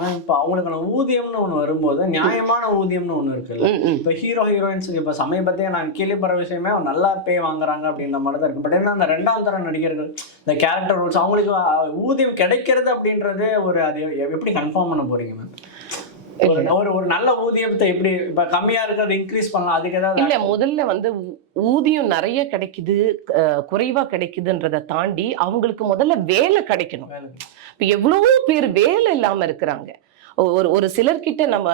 Ma'am இப்போ அவங்களுக்கான ஊதியம்னு ஒண்ணு வரும்போது நியாயமான ஊதியம்னு ஒண்ணு இருக்குல்ல. இப்போ ஹீரோ ஹீரோயின்ஸுக்கு இப்போ சமீபத்தையே நான் கேள்விப்படுற விஷயமே அவன் நல்லா பே வாங்குறாங்க அப்படின்ற மாதிரி தான் இருக்கு. பட் என்ன அந்த ரெண்டாம் தர நடிகர்கள் இந்த கேரக்டர் ரோல்ஸ் அவங்களுக்கு ஊதியம் கிடைக்கிறது அப்படின்றது ஒரு அது எப்படி கன்ஃபார்ம் பண்ண போறீங்க மேம் ஒரு ஒரு நல்ல ஊதியத்தை எப்படி இப்ப கம்மியா இருக்கிறது இன்க்ரீஸ் பண்ணலாம் அதுக்கு ஏதாவது இல்ல முதல்ல வந்து ஊதியம் நிறைய கிடைக்குது குறைவா கிடைக்குதுன்றதை தாண்டி அவங்களுக்கு முதல்ல வேலை கிடைக்கணும். இப்ப எவ்வளவோ பேர் வேலை இல்லாம இருக்கிறாங்க. ஒரு ஒரு சிலர்கிட்ட நம்ம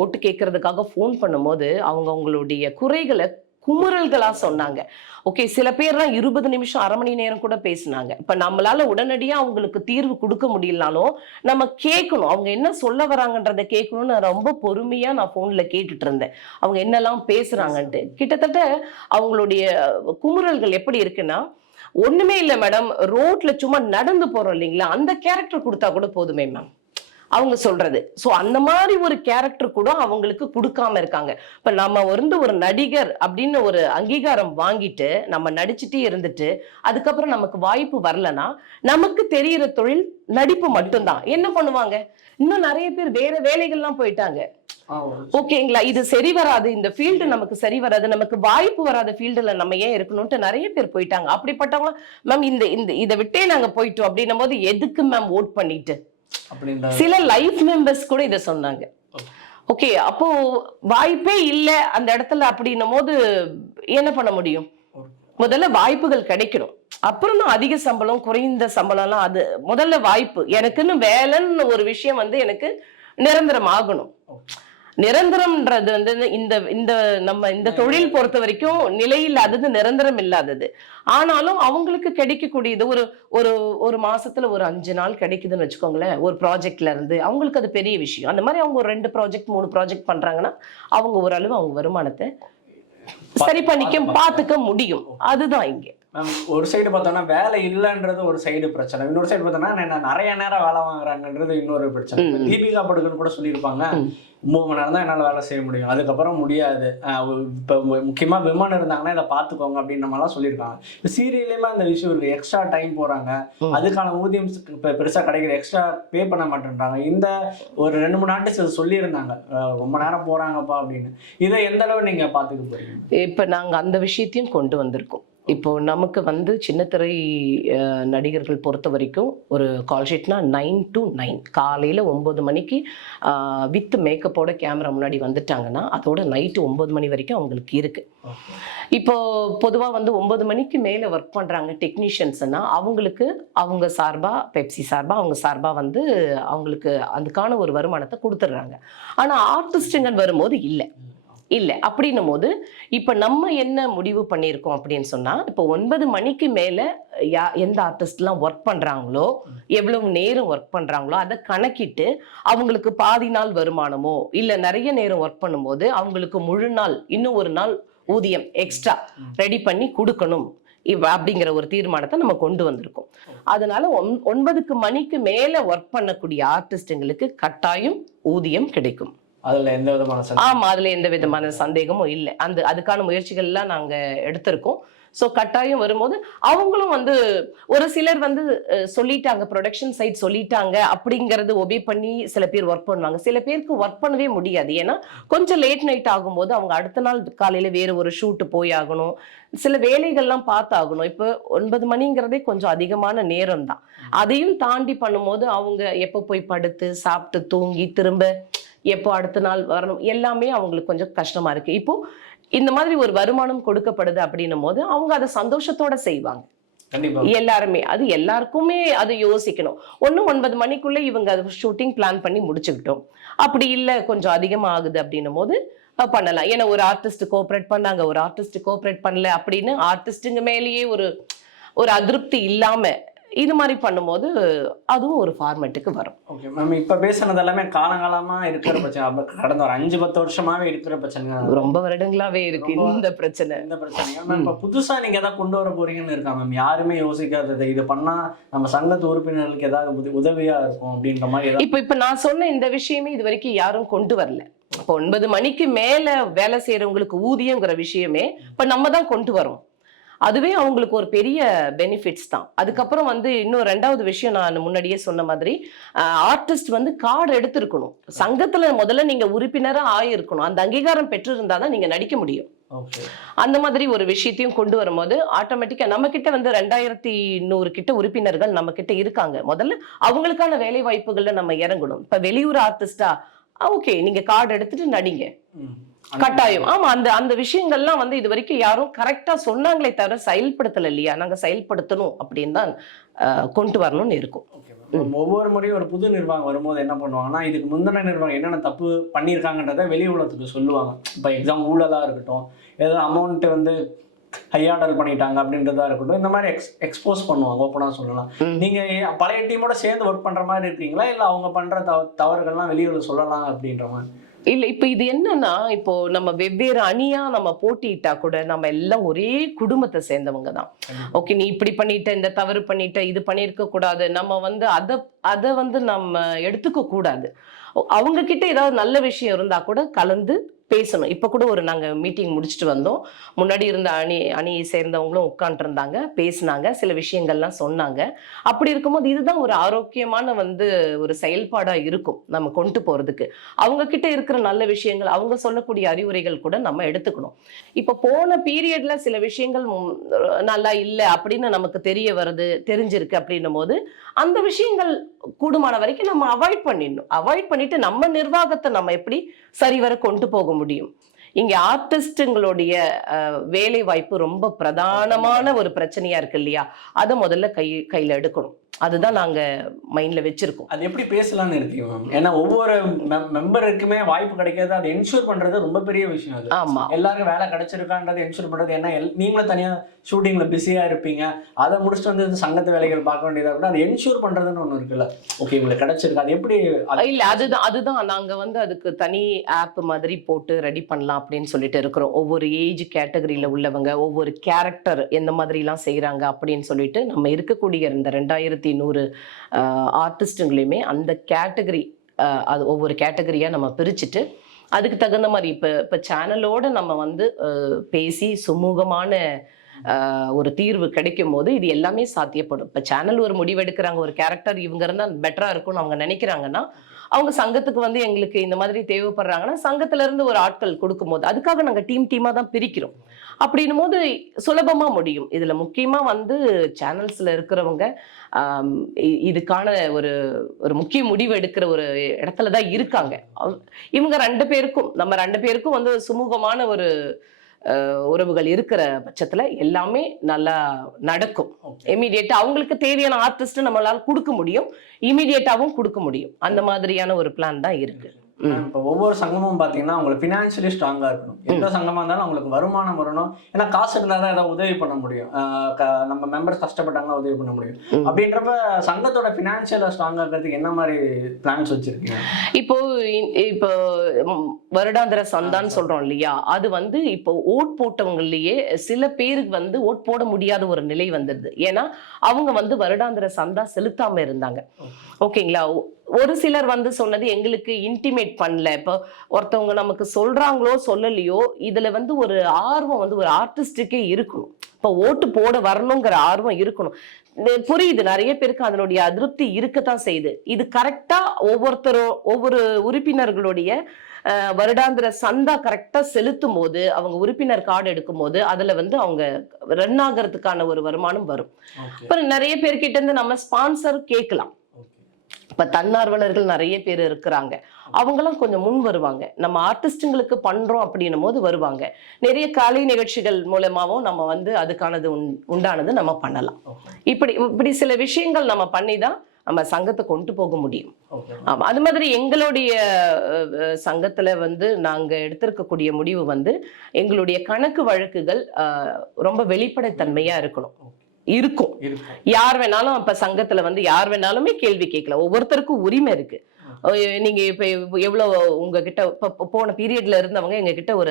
ஓட்டு கேட்கறதுக்காக ஃபோன் பண்ணும்போது அவங்க அவங்களுடைய குறைகளை குமுறல்களா சொன்னாங்க. ஓகே சில பேர்லாம் இருபது நிமிஷம் அரை மணி நேரம் கூட பேசினாங்க. இப்ப நம்மளால உடனடியா அவங்களுக்கு தீர்வு கொடுக்க முடியலனாலும் நம்ம கேட்கணும். அவங்க என்ன சொல்ல வராங்கன்றதை கேட்கணும்னு ரொம்ப பொறுமையா நான் போன்ல கேட்டுட்டு இருந்தேன். அவங்க என்னெல்லாம் பேசுறாங்கன்ட்டு. கிட்டத்தட்ட அவங்களுடைய குமுறல்கள் எப்படி இருக்குன்னா ஒண்ணுமே இல்லை மேடம் ரோட்ல சும்மா நடந்து போறோம் இல்லைங்களா? அந்த கேரக்டர் கொடுத்தா கூட போதுமே மேம் அவங்க சொல்றது. சோ அந்த மாதிரி ஒரு கேரக்டர் கூட அவங்களுக்கு கொடுக்காம இருக்காங்க. இப்ப நம்ம வந்து ஒரு நடிகர் அப்படின்னு ஒரு அங்கீகாரம் வாங்கிட்டு நம்ம நடிச்சுட்டே இருந்துட்டு அதுக்கப்புறம் நமக்கு வாய்ப்பு வரலனா நமக்கு தெரியிற தொழில் நடிப்பு மட்டும்தான். என்ன பண்ணுவாங்க? இன்னும் நிறைய பேர் வேற வேலைகள்லாம் போயிட்டாங்க. ஓகேங்களா? இது சரி வராது. இந்த ஃபீல்டு நமக்கு சரி வராது. நமக்கு வாய்ப்பு வராத ஃபீல்டுல நம்ம ஏன் இருக்கணும்ட்டு நிறைய பேர் போயிட்டாங்க. அப்படிப்பட்டவங்க மேம் இந்த இந்த இதை விட்டே நாங்க போயிட்டோம் அப்படின்னும் போது எதுக்கு மேம் ஓட் பண்ணிட்டு? சில லைஃப் மெம்பர்ஸ் கூட இதை சொன்னாங்க. ஓகே அப்போ வாய்ப்பே இல்லை அந்த இடத்துல அப்படின்னும் போது என்ன பண்ண முடியும்? முதல்ல வாய்ப்புகள் கிடைக்கணும். அப்புறம் தான் அதிக சம்பளம் குறைந்த சம்பளம்லாம் அது முதல்ல வாய்ப்பு. எனக்குன்னு வேலைன்னு ஒரு விஷயம் வந்து எனக்கு நிரந்தரம் ஆகணும். நிரந்தரம்ன்றது வந்து இந்த இந்த நம்ம இந்த தொழில் பொறுத்த வரைக்கும் நிலையில்லாதது நிரந்தரம் இல்லாதது. ஆனாலும் அவங்களுக்கு கிடைக்கக்கூடியது ஒரு ஒரு ஒரு மாசத்துல ஒரு அஞ்சு நாள் கிடைக்குதுன்னு வச்சுக்கோங்களேன் ஒரு ப்ராஜெக்ட்ல இருந்து. அவங்களுக்கு அது பெரிய விஷயம். அந்த மாதிரி அவங்க ஒரு ரெண்டு ப்ராஜெக்ட் மூணு ப்ராஜெக்ட் பண்றாங்கன்னா அவங்க ஓரளவு அவங்க வருமானத்தை சரி பண்ணிக்க பார்த்துக்க முடியும். அதுதான் இங்க. மேம் ஒரு சைடு பார்த்தோம்னா வேலை இல்லைன்றது ஒரு சைடு பிரச்சனை. இன்னொரு சைடு பார்த்தோம்னா என்ன நிறைய நேரம் வேலை வாங்குறாங்கன்றது இன்னொரு பிரச்சனை. தீபிகா படுகன் கூட சொல்லியிருப்பாங்க. மூணு மணி நேரம் தான் என்னால் வேலை செய்ய முடியும். அதுக்கப்புறம் முடியாது. இப்போ முக்கியமாக விமானம் இருந்தாங்கன்னா இதை பார்த்துக்கோங்க அப்படின்ற மாதிரிலாம் சொல்லியிருக்காங்க. இப்போ சீரியல்லையுமே அந்த விஷயம் இருக்கு. எக்ஸ்ட்ரா டைம் போகிறாங்க. அதுக்கான ஊதியம் இப்போ பெருசாக கிடைக்கிற எக்ஸ்ட்ரா பே பண்ண மாட்டேன்றாங்க. இந்த ஒரு ரெண்டு மூணு நாட்டு சொல்லியிருந்தாங்க. அஹ் ரொம்ப நேரம் போகிறாங்கப்பா அப்படின்னு. இதை எந்த அளவு நீங்கள் பார்த்துக்க போறீங்க? இப்ப நாங்க அந்த விஷயத்தையும் கொண்டு வந்திருக்கோம். இப்போ நமக்கு வந்து சின்னத்திரை நடிகர்கள் பொறுத்த வரைக்கும் ஒரு கால் ஷீட்னா நைன் டு நைன் காலையில் ஒம்பது மணிக்கு வித் மேக்கப்போட கேமரா முன்னாடி வந்துட்டாங்கன்னா அதோட நைட்டு ஒம்பது மணி வரைக்கும் அவங்களுக்கு இருக்கு. இப்போ பொதுவாக வந்து ஒன்பது மணிக்கு மேலே ஒர்க் பண்ணுறாங்க டெக்னீஷியன்ஸ்னா அவங்களுக்கு அவங்க சார்பாக பெப்சி சார்பாக அவங்க சார்பாக வந்து அவங்களுக்கு அதுக்கான ஒரு வருமானத்தை கொடுத்துட்றாங்க. ஆனால் ஆர்டிஸ்ட்டுங்க வரும்போது இல்லை. இல்லை. அப்படின்னும் போது இப்போ நம்ம என்ன முடிவு பண்ணியிருக்கோம் அப்படின்னு சொன்னால் இப்போ ஒன்பது மணிக்கு மேலே யா எந்த ஆர்டிஸ்ட்லாம் ஒர்க் பண்ணுறாங்களோ எவ்வளவு நேரம் ஒர்க் பண்ணுறாங்களோ அதை கணக்கிட்டு அவங்களுக்கு பாதி நாள் வருமானமோ இல்லை நிறைய நேரம் ஒர்க் பண்ணும்போது அவங்களுக்கு முழு நாள் இன்னும் ஒரு நாள் ஊதியம் எக்ஸ்ட்ரா ரெடி பண்ணி கொடுக்கணும். இவ அப்படிங்கிற ஒரு தீர்மானத்தை நம்ம கொண்டு வந்திருக்கோம். அதனால ஒன்- ஒன்பதுக்கு மணிக்கு மேல ஒர்க் பண்ணக்கூடிய ஆர்டிஸ்டுங்களுக்கு கட்டாயம் ஊதியம் கிடைக்கும். அதில் எந்த விதமான சந்தேகம்? ஆமா அதுல எந்த விதமான சந்தேகமும் இல்லை. அந்த அதுக்கான முயற்சிகள் எல்லாம் நாங்க எடுத்திருக்கோம். ஸோ கட்டாயம் வரும்போது அவங்களும் வந்து ஒரு சிலர் வந்து சொல்லிட்டாங்க ப்ரொடக்ஷன் சைட் சொல்லிட்டாங்க அப்படிங்கறது ஒபே பண்ணி சில பேர் ஒர்க் பண்ணுவாங்க. சில பேருக்கு ஒர்க் பண்ணவே முடியாது. ஏன்னா கொஞ்சம் லேட் நைட் ஆகும்போது அவங்க அடுத்த நாள் காலையில வேற ஒரு ஷூட்டு போய் ஆகணும். சில வேலைகள்லாம் பார்த்தாகணும். இப்போ ஒன்பது மணிங்கிறதே கொஞ்சம் அதிகமான நேரம் தான் அதையும் தாண்டி பண்ணும்போது அவங்க எப்போ போய் படுத்து சாப்பிட்டு தூங்கி திரும்ப எப்போ அடுத்த நாள் வரணும்? எல்லாமே அவங்களுக்கு கொஞ்சம் கஷ்டமா இருக்கு. இப்போ இந்த மாதிரி ஒரு வருமானம் கொடுக்கப்படுது அப்படின்னும் போது அவங்க அதை சந்தோஷத்தோட செய்வாங்க. எல்லாருமே அது எல்லாருக்குமே அது யோசிக்கணும். ஒண்ணு ஒன்பது மணிக்குள்ள இவங்க அது ஷூட்டிங் பிளான் பண்ணி முடிச்சுக்கிட்டோம். அப்படி இல்லை கொஞ்சம் அதிகமா ஆகுது அப்படின்னும் போது பண்ணலாம். ஏன்னா ஒரு ஆர்டிஸ்ட் கோஆப்ரேட் பண்ணாங்க. ஒரு ஆர்டிஸ்ட் கோஆப்ரேட் பண்ணல அப்படின்னு ஆர்டிஸ்ட்டுங்க மேலேயே ஒரு ஒரு அதிருப்தி இல்லாம இது மாதிரி பண்ணும்போது அதுவும் ஒரு ஃபார்மேட்டுக்கு வரும். ஓகே மேம் இப்போ பேசுனது எல்லாமே காலங்காலமா இருக்கிற பிரச்சனை. கடந்த ஒரு அஞ்சு பத்து வருஷமாவே இருக்கிற பிரச்சனை ரொம்ப வருடங்களாவே இருக்கு. இந்த பிரச்சனை. இந்த பிரச்சனை மேம் இப்போ புதுசா நீங்க ஏதாவது கொண்டு வர போறீங்கன்னு இருக்கா மேம் யாருமே யோசிக்காதது. இது பண்ணா நம்ம சங்கத்து உறுப்பினர்களுக்கு ஏதாவது உத- உதவியா இருக்கும் அப்படின்ற மாதிரி இப்ப இப்ப நான் சொன்ன இந்த விஷயமே இது வரைக்கும் யாரும் கொண்டு வரல. இப்போ ஒன்பது மணிக்கு மேல வேலை செய்யறவங்களுக்கு ஊதியங்கிற விஷயமே இப்ப நம்ம தான் கொண்டு வரோம். அதுவே அவங்களுக்கு ஒரு பெரிய பெனிஃபிட்ஸ் தான். அதுக்கப்புறம் வந்து இன்னும் ரெண்டாவது விஷயம் நான் முன்னாடியே சொன்ன மாதிரி ஆர்டிஸ்ட் வந்து கார்டு எடுத்திருக்கணும். சங்கத்துல முதல்ல நீங்க உறுப்பினரா ஆயிருக்கணும். அந்த அங்கீகாரம் பெற்றிருந்தா தான் நீங்க நடிக்க முடியும். அந்த மாதிரி ஒரு விஷயத்தையும் கொண்டு வரும்போது ஆட்டோமேட்டிக்கா நம்ம கிட்ட வந்து ரெண்டாயிரத்தி நூறு கிட்ட உறுப்பினர்கள் நம்ம கிட்ட இருக்காங்க. முதல்ல அவங்களுக்கான வேலை வாய்ப்புகள்ல நம்ம இறங்கணும். இப்ப வெளியூர் ஆர்டிஸ்டா ஓகே நீங்க கார்டு எடுத்துட்டு நடிங்க. கட்டாயம். ஆமா அந்த அந்த விஷயங்கள்லாம் வந்து இது வரைக்கும் யாரும் கரெக்டா சொன்னாங்களே தவிர செயல்படுத்தல இல்லையா? நாங்க செயல்படுத்தணும் அப்படின்னு தான் கொண்டு வரணும்னு இருக்கும். ஒவ்வொரு முறையும் ஒரு புது நிர்வாகம் வரும்போது என்ன பண்ணுவாங்கன்னா இதுக்கு முந்தின நிர்வாகம் என்னென்ன தப்பு பண்ணியிருக்காங்கன்றத வெளி உலகத்துக்கு சொல்லுவாங்க. இப்போ எக்ஸாம் ஊழலாக இருக்கட்டும் ஏதோ அமௌண்ட் வந்து கையாடல் பண்ணிட்டாங்க அப்படின்றதா இருக்கட்டும் இந்த மாதிரி எக்ஸ் எக்ஸ்போஸ் பண்ணுவாங்க ஓப்பனாக சொல்லலாம். நீங்க பழைய டீமோட சேர்ந்து ஒர்க் பண்ற மாதிரி இருக்கீங்களா? இல்லை அவங்க பண்ற தவ தவறுகள்லாம் வெளியூர்ல சொல்லலாம் அப்படின்ற மாதிரி? இல்ல இப்ப இது என்னன்னா இப்போ நம்ம வெவ்வேறு அணியா நம்ம போட்டியிட்டா கூட நம்ம எல்லாம் ஒரே குடும்பத்தை சேர்ந்தவங்க தான். ஓகே நீ இப்படி பண்ணிட்ட இந்த தவறு பண்ணிட்ட இது பண்ணியிருக்க கூடாது. நம்ம வந்து அத அத வந்து நம்ம எடுத்துக்க கூடாது. அவங்க கிட்ட ஏதாவது நல்ல விஷயம் இருந்தா கூட கலந்து பேசணும். இப்போ கூட ஒரு நாங்கள் மீட்டிங் முடிச்சுட்டு வந்தோம். முன்னாடி இருந்த அணி அணியை சேர்ந்தவங்களும் உட்காந்துருந்தாங்க பேசினாங்க சில விஷயங்கள்லாம் சொன்னாங்க. அப்படி இருக்கும்போது இதுதான் ஒரு ஆரோக்கியமான வந்து ஒரு செயல்பாடாக இருக்கும் நம்ம கொண்டு போகிறதுக்கு அவங்க கிட்ட இருக்கிற நல்ல விஷயங்கள் அவங்க சொல்லக்கூடிய அறிவுரைகள் கூட நம்ம எடுத்துக்கணும். இப்போ போன பீரியட்ல சில விஷயங்கள் நல்லா இல்லை அப்படின்னு நமக்கு தெரிய வருது தெரிஞ்சிருக்கு அப்படின்னும் போது அந்த விஷயங்கள் கூடுமான வரைக்கும் நம்ம அவாய்ட் பண்ணிடணும். அவாய்ட் பண்ணிட்டு நம்ம நிர்வாகத்தை நம்ம எப்படி சரிவர கொண்டு போகும் முடியும். இங்க ஆர்டிஸ்ட்டுங்களுடைய வேலை வாய்ப்பு ரொம்ப பிரதானமான ஒரு பிரச்சனையாக இருக்கு இல்லையா? அதை முதல்ல கை கையில் எடுக்கணும். அதுதான் நாங்க மைண்ட்ல வச்சிருக்கோம். அது எப்படி பேசலாம்னு இருக்கீங்க மேம் ஏன்னா ஒவ்வொரு மெம்பருக்குமே வாய்ப்பு கிடைக்காது அதை என்ஷூர் பண்றது ரொம்ப பெரிய விஷயம் அது. ஆமா. எல்லாருக்கும் வேலை கிடைச்சிருக்கான்றது என்ஷூர் பண்றது. ஏன்னா நீங்களும் தனியா ஷூட்டிங்ல பிஸியா இருப்பீங்க. அதை முடிச்சுட்டு வந்து சங்கத்து வேலைகள் பார்க்க வேண்டியதா கூட அதை என்ஷூர் பண்றதுன்னு ஒண்ணு இருக்குல்ல. ஓகே இவங்களுக்கு கிடைச்சிருக்கு. அது எப்படி இல்ல அதுதான் அதுதான். நாங்க வந்து அதுக்கு தனி ஆப் மாதிரி போட்டு ரெடி பண்ணலாம் அப்படின்னு சொல்லிட்டு இருக்கிறோம். ஒவ்வொரு ஏஜ் கேட்டகரியில உள்ளவங்க ஒவ்வொரு கேரக்டர் எந்த மாதிரி எல்லாம் செய்யறாங்க அப்படின்னு சொல்லிட்டு நம்ம இருக்கக்கூடிய இந்த ரெண்டாயிரத்தி நூறு ஆர்டிஸ்ட்டுங்களையுமே அந்த கேட்டகரி அது ஒவ்வொரு கேட்டகரியாக நம்ம பிரிச்சுட்டு அதுக்கு தகுந்த மாதிரி இப்போ இப்போ சேனலோட நம்ம வந்து பேசி சுமூகமான ஒரு தீர்வு கிடைக்கும் போது இது எல்லாமே சாத்தியப்படும். இப்போ சேனல் ஒரு முடிவு எடுக்கிறாங்க ஒரு கேரக்டர் இவங்க இருந்தால் பெட்டராக இருக்கும்னு அவங்க நினைக்கிறாங்கன்னா அவங்க சங்கத்துக்கு வந்து எங்களுக்கு இந்த மாதிரி தேவைப்படுறாங்கன்னா சங்கத்துல இருந்து ஒரு ஆட்கள் கொடுக்கும்போது அதுக்காக நாங்க டீம் டீமா தான் பிரிக்கிறோம். அப்படின்னும் போது சுலபமா முடியும். இதுல முக்கியமா வந்து சேனல்ஸ்ல இருக்கிறவங்க இதுக்கான ஒரு ஒரு முக்கிய முடிவு எடுக்கிற ஒரு இடத்துல தான் இருக்காங்க. இவங்க ரெண்டு பேருக்கும் நம்ம ரெண்டு பேருக்கும் வந்து சுமூகமான ஒரு உறவுகள் இருக்கிற பட்சத்துல எல்லாமே நல்லா நடக்கும். இமீடியட்டா அவங்களுக்கு தேவையான ஆர்டிஸ்ட் நம்மளால கொடுக்க முடியும். இமீடியட்டாவும் கொடுக்க முடியும். அந்த மாதிரியான ஒரு பிளான் தான் இருக்கு. ம். இப்போ ஒவ்வொரு சங்கமும் பார்த்தீங்கன்னா உங்களுக்கு ஃபினான்ஷியலி ஸ்ட்ராங்காக இருக்கணும். எந்த சங்கமாக இருந்தாலும் அவங்களுக்கு வருமானம் வரணும். ஏன்னா காசு இருந்தால் தான் ஏதாவது உதவி பண்ண முடியும். நம்ம மெம்பர்ஸ் கஷ்டப்பட்டாங்கன்னா உதவி பண்ண முடியும். அப்படின்றப்ப சங்கத்தோட ஃபினான்ஷியலாக ஸ்ட்ராங்காக இருக்கிறதுக்கு என்ன மாதிரி பிளான்ஸ் வச்சிருக்கீங்க? இப்போ இப்போ வருடாந்திர சந்தான்னு சொல்றோம் இல்லையா? அது வந்து இப்போ ஓட் போட்டவங்களையே சில பேருக்கு வந்து ஓட் போட முடியாத ஒரு நிலை வந்துடுது. ஏன்னா அவங்க வந்து வருடாந்திர சந்தா செலுத்தாம இருந்தாங்க. ஓகேங்களா? ஒரு சிலர் வந்து சொன்னது எங்களுக்கு இன்டிமேட் பண்ணல. இப்போ ஒருத்தவங்க நமக்கு சொல்றாங்களோ சொல்லலையோ இதுல வந்து ஒரு ஆர்வம் வந்து ஒரு ஆர்டிஸ்டுக்கே இருக்கணும். இப்போ ஓட்டு போட வரணுங்கிற ஆர்வம் இருக்கணும். புரியுது நிறைய பேருக்கு அதனுடைய அதிருப்தி இருக்கத்தான் செய்யுது. இது கரெக்டா ஒவ்வொருத்தரும் ஒவ்வொரு உறுப்பினர்களுடைய வருடாந்திர சந்தா கரெக்டா செலுத்தும் போது அவங்க உறுப்பினர் கார்டு எடுக்கும் போது அதுல வந்து அவங்க ரன் ஆகிறதுக்கான ஒரு வருமானம் வரும். அப்புறம் நிறைய பேர்கிட்ட இருந்து நம்ம ஸ்பான்சர் கேட்கலாம். இப்ப தன்னார்வலர்கள் நிறைய பேர் இருக்கிறாங்க. அவங்கெல்லாம் கொஞ்சம் முன் வருவாங்க. நம்ம ஆர்டிஸ்டுங்களுக்கு பண்றோம் அப்படின்னும் போது வருவாங்க. நிறைய கலை நிகழ்ச்சிகள் மூலமாவும் நம்ம வந்து அதுக்கானது உண்- உண்டானது நம்ம பண்ணலாம். இப்படி இப்படி சில விஷயங்கள் நம்ம பண்ணி தான் நம்ம சங்கத்தை கொண்டு போக முடியும். ஓகே. ஆமா அது மாதிரி எங்களுடைய சங்கத்துல வந்து நாங்க எடுத்திருக்கக்கூடிய முடிவு வந்து எங்களுடைய கணக்கு வழக்குகள் ரொம்ப வெளிப்படைத்தன்மையா இருக்கணும். இருக்கும். யார் வேணாலும் இப்ப சங்கத்துல வந்து யார் வேணாலுமே கேள்வி கேட்கலாம். ஒவ்வொருத்தருக்கும் உரிமை இருக்கு. நீங்க இப்ப எவ்- எவ்வளவு உங்ககிட்ட இப்ப போன பீரியட்ல இருந்தவங்க எங்க கிட்ட ஒரு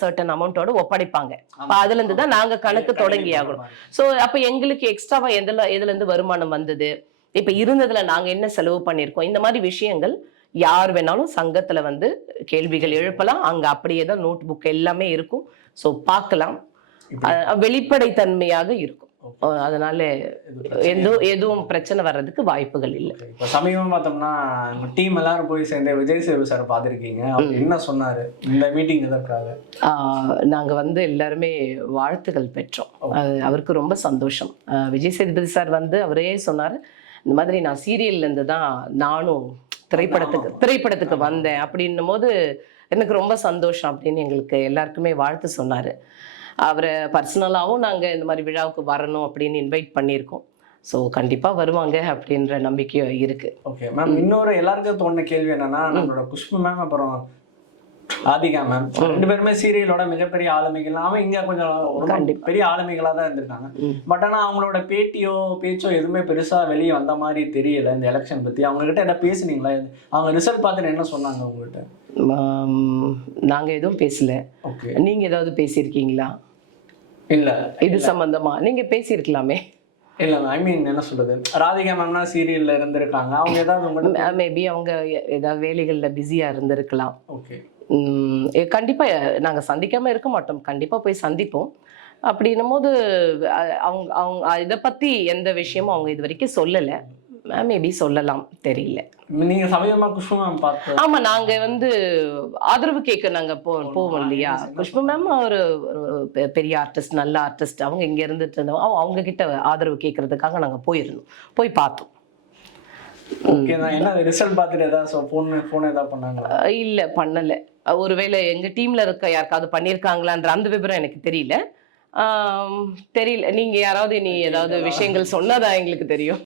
சர்டன் அமௌண்ட்டோட ஒப்படைப்பாங்க. அப்ப அதுல இருந்து தான் நாங்க கணக்கு தொடங்கி ஆகணும். சோ அப்ப எங்களுக்கு எக்ஸ்ட்ராவா எதுல எதுல இருந்து வருமானம் வந்தது? இப்ப இருந்ததுல நாங்க என்ன செலவு பண்ணிருக்கோம் இந்த மாதிரி விஷயங்கள் யார் வேணாலும் சங்கத்துல வந்து கேள்விகள் எழுப்பலாம். அங்க அப்படியே தான் நோட் புக் எல்லாமே இருக்கும். சோ பார்க்கலாம். அஹ் வெளிப்படைத்தன்மையாக இருக்கும். அதனால எதுவும் எதுவும் பிரச்சனை வர்றதுக்கு வாய்ப்புகள் இல்லை. இப்ப சமீபமா பார்த்தோம்னா டீம் எல்லாரும் போய் சேர்ந்து விஜய் சேது சார் பார்த்திருக்கீங்க. என்ன சொன்னாரு? இந்த மீட்டிங் எதற்காக நாங்க வந்து எல்லாருமே வாழ்த்துக்கள் பெற்றோம். அவருக்கு ரொம்ப சந்தோஷம். விஜய் சேதுபதி சார் வந்து அவரே சொன்னார் இந்த மாதிரி நான் சீரியல்ல இருந்து தான் நானும் திரைப்படத்துக்கு திரைப்படத்துக்கு வந்தேன். அப்படின்னும் போது எனக்கு ரொம்ப சந்தோஷம் அப்படின்னு எங்களுக்கு எல்லாருக்குமே வாழ்த்து சொன்னார். அவரை பர்சனலாகவும் நாங்கள் இந்த மாதிரி விழாவுக்கு வரணும் அப்படின்னு இன்வைட் பண்ணியிருக்கோம். ஸோ கண்டிப்பாக வருவாங்க அப்படின்ற நம்பிக்கை இருக்குது ஓகே மேம் இன்னொரு எல்லாருக்கும் தோணுன கேள்வி என்னன்னா நம்மளோட குஷ்பு மேம் அப்புறம் ராதிகா மேம் ரெண்டு பேருமே சீரியலோட மிகப்பெரிய ஆளுமைகள். அவன் இங்க கொஞ்சம். பெரிய ஆளுமைகளா தான் இருந்திருக்காங்க. பட் ஆனா அவங்களோட பேட்டியோ பேச்சோ எதுவுமே பெருசா வெளியே வந்த மாதிரி தெரியல இந்த எலெக்ஷன் பத்தி. அவங்க கிட்ட என்ன பேசுனீங்களா? அவங்க ரிசல்ட் பார்த்துட்டு என்ன சொன்னாங்க உங்ககிட்ட? நாங்கள் எதுவும் பேசல. ஓகே நீங்கள் ஏதாவது பேசியிருக்கீங்களா? இல்ல. இது சம்பந்தமா? நீங்க பேசியிருக்கலாமே. இல்ல ஐ மீன் என்ன சொல்றது? ராதிகா மேம்னா சீரியல்ல இருந்திருக்காங்க. அவங்க ஏதாவது மேபி அவங்க ஏதாவது வேலைகள்ல பிஸியா இருந்திருக்கலாம். ஓகே உம், எ- கண்டிப்பா நாங்க சந்திக்காம இருக்க மாட்டோம். கண்டிப்பா போய் சந்திப்போம். அப்படின்னும் போது அவங்க அவங்க இதை பத்தி எந்த விஷயமும் அவங்க இது வரைக்கும் சொல்லல. மேபி சொல்லலாம்? தெரியல. நீங்க சமயமா குஷ்பு மேம் பார்த்து ஆமா நாங்க வந்து ஆதரவு கேட்க நாங்க போ போவோம் இல்லையா? புஷ்பு மேம் ஒரு பெரிய ஆர்டிஸ்ட் நல்ல ஆர்டிஸ்ட் அவங்க இங்க இருந்துட்டு இருந்தோம் அவங்க- அவங்க கிட்ட ஆதரவு கேட்கறதுக்காக நாங்க போயிருந்தோம். போய் பார்த்தோம். இல்ல பண்ணல. ஒருவேளை எங்க டீம்ல இருக்க யாருக்காவது பண்ணியிருக்காங்களான்ற அந்த விவரம் எனக்கு தெரியல. தெரியல. நீங்க யாராவது இனி ஏதாவது விஷயங்கள் சொன்னாதான் எங்களுக்கு தெரியும்?